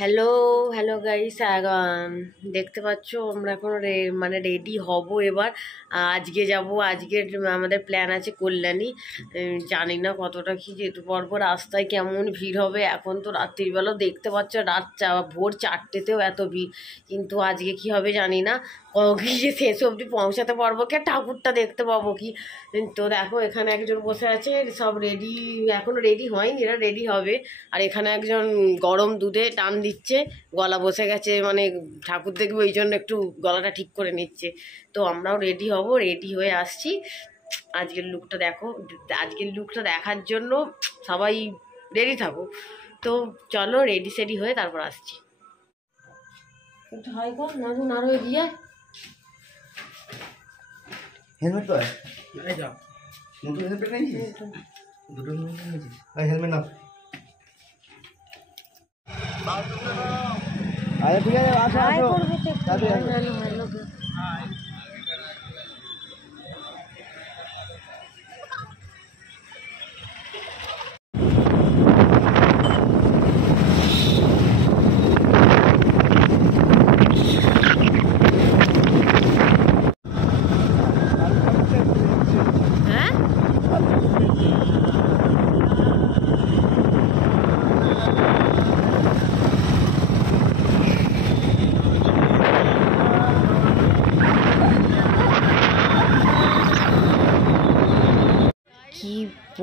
Hello hello guys, দেখতে পাচ্ছ আমরা এখন মানে রেডি হব এবার। আজকে যাব, আজকের আমাদের প্ল্যান আছে কল্যাণী। জানি না কতটা কি যেতে পারবো, রাস্তায় কেমন ভিড় হবে। এখন তো রাত্রিবেলাও দেখতে পাচ্ছ, ভোর 4টেতেও এত ভিড়, কিন্তু আজকে কি হবে জানি না। কি যে শেষ অবধি পৌঁছাতে পারবো কি, ঠাকুরটা দেখতে পাবো কি। তো দেখো এখানে একজন বসে আছে, সব রেডি, এখনো রেডি হয়নি, এরা রেডি হবে। আর এখানে একজন গরম দুধে টান দিচ্ছে, গলা বসে গেছে, মানে ঠাকুর দেখবো এই জন্য একটু গলাটা ঠিক করে নিচ্ছে। তো আমরাও রেডি হব, রেডি হয়ে আসছি। আজকের লুকটা দেখো, আজকের লুকটা দেখার জন্য সবাই রেডি থাকো। তো চলো রেডি সেডি হয়ে তারপর আসছি। একটু হাই কর, নাড়ু এগিয়ে। হেলমেট তো নতুন হেলমেট নেই, দুটো হেলমেট নাও। আরে ঠিক আছে, আসো আসো।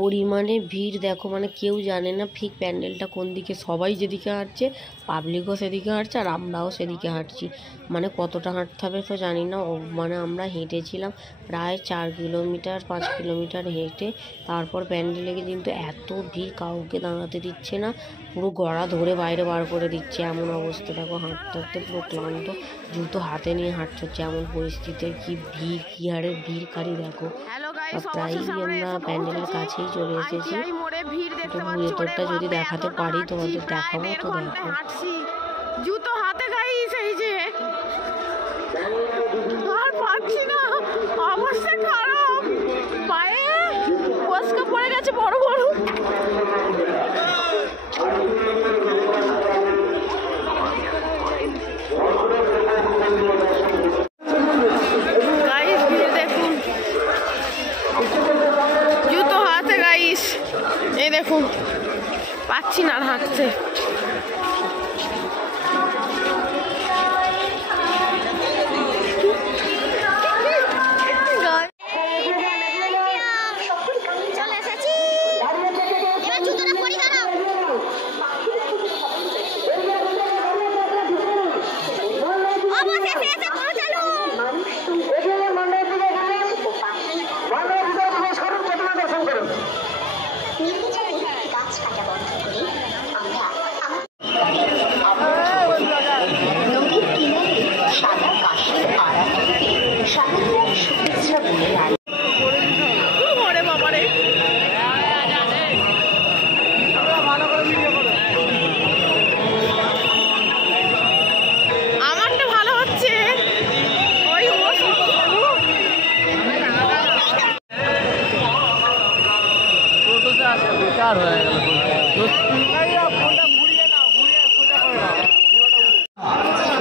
পরিমাণে ভিড় দেখো, মানে কেউ জানে না ঠিক প্যান্ডেলটা কোন দিকে। সবাই যেদিকে হাঁটছে, পাবলিকও সেদিকে হাঁটছে, আর আমরাও সেদিকে হাঁটছি। মানে কতটা হাঁটতে হবে তো জানি না। মানে আমরা হেঁটেছিলাম প্রায় 4 কিলোমিটার 5 কিলোমিটার হেঁটে, তারপর প্যান্ডেলে কিন্তু এত ভিড়, কাউকে দাঁড়াতে দিচ্ছে না, পুরো গড়া ধরে বাইরে বার করে দিচ্ছে, এমন অবস্থা। দেখো হাঁটতে হাঁটতে পুরো ক্লান্ত, জুতো হাতে নিয়ে হাঁটতে হচ্ছে, এমন পরিস্থিতিতে কি ভিড়, কি হারে ভিড় কারি দেখো। প্রায় আমরা প্যান্ডেলের কাছেই চলে এসেছি। তো ভেতরটা যদি দেখাতে পারি তোমাদের দেখাবো। তো দেখো জুতো হাতে গাইস, এই যে আর পাচ্ছি না, অবস্থা খারাপ, পায়ে ফসকা পড়ে গেছে বড় বড়। এই দেখুন, পাচ্ছি না হাঁটতে।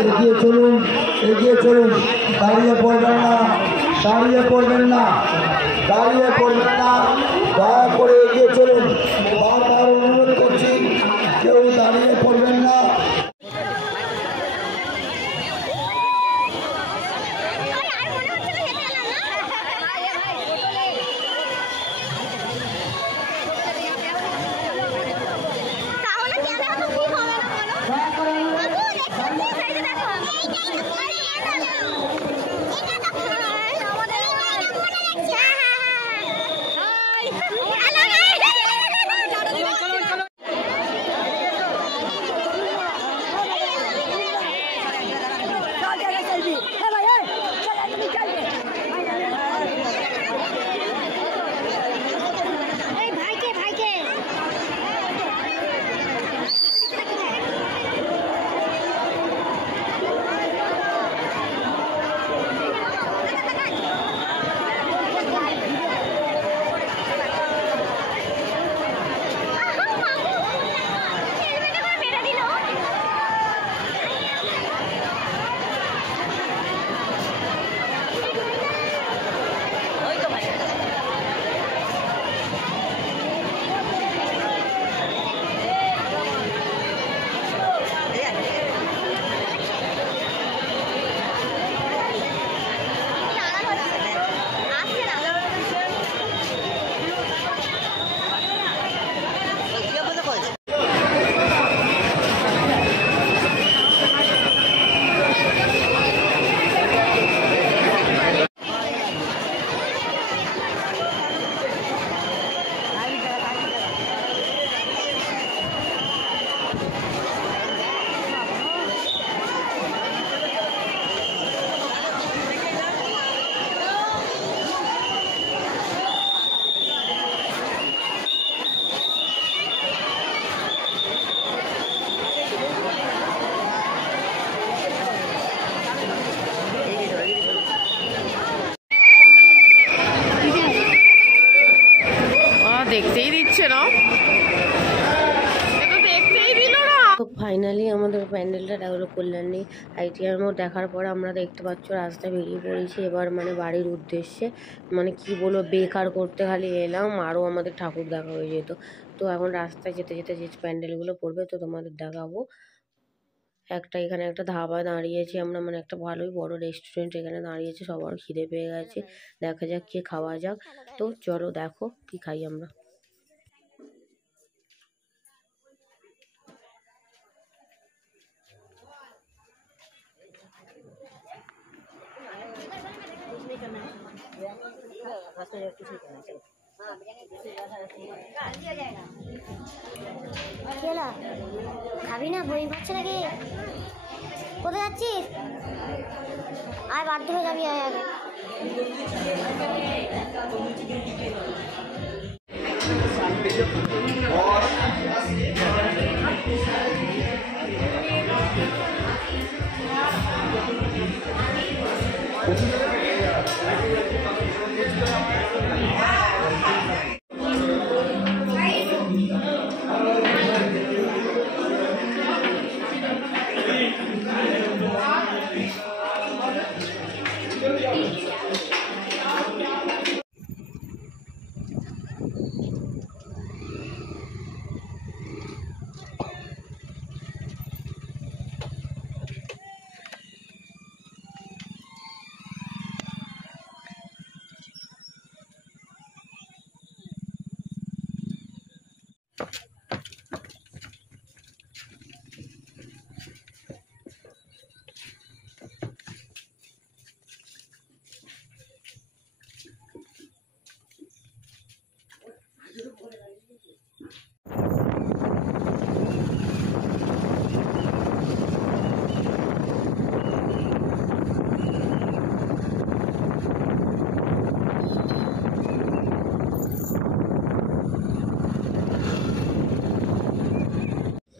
এগিয়ে চলুন, এগিয়ে চলুন, দাঁড়িয়ে পড়বেন না, দাঁড়িয়ে পড়বেন না, দাঁড়িয়ে পড়বেন না, দয়া করে এগিয়ে চলুন। বারবার অনুরোধ করছি, কেউ দাঁড়িয়ে পড়বেন না। Hello. ফাইনালি আমাদের প্যান্ডেলটা ডেভেলপ কল্যাণী আইটিআর মোড় দেখার পর আমরা দেখতে পাচ্ছ রাস্তায় বেরিয়ে পড়েছি এবার মানে বাড়ির উদ্দেশ্যে। মানে কি বলবো, বেকার করতে খালি এলাম, আরও আমাদের ঠাকুর দেখা হয়ে যেত। তো এখন রাস্তায় যেতে যেতে যে প্যান্ডেলগুলো পড়বে তো তোমাদের দেখাবো। এখানে একটা ধাবায় দাঁড়িয়েছি আমরা, মানে একটা ভালোই বড় রেস্টুরেন্ট এখানে দাঁড়িয়েছে, সবার খিদে পেয়ে গেছে, দেখা যাক কি খাওয়া যাক। তো চলো দেখো কি খাই আমরা। খাবি না? বই পাচ্ছে নাকি? কোথায় যাচ্ছিস? আয়, বাধ্য হয়ে যাবি, আয় আগে।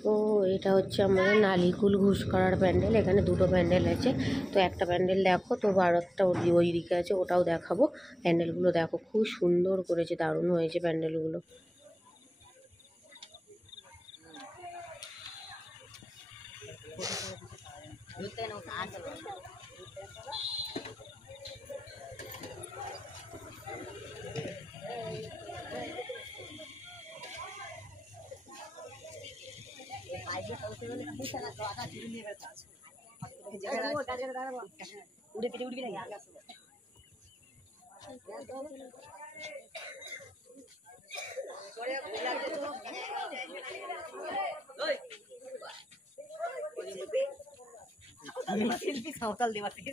তো এটা হচ্ছে আমাদের নালিকুল ঘুষকরার প্যান্ডেল। এখানে দুটো প্যান্ডেল আছে, তো একটা প্যান্ডেল দেখো, তো আর একটা ওই দিকে আছে, ওটাও দেখাবো। প্যান্ডেলগুলো দেখো খুব সুন্দর করেছে, দারুণ হয়েছে প্যান্ডেলগুলো। সাঁওতাল দেওয়া থেকে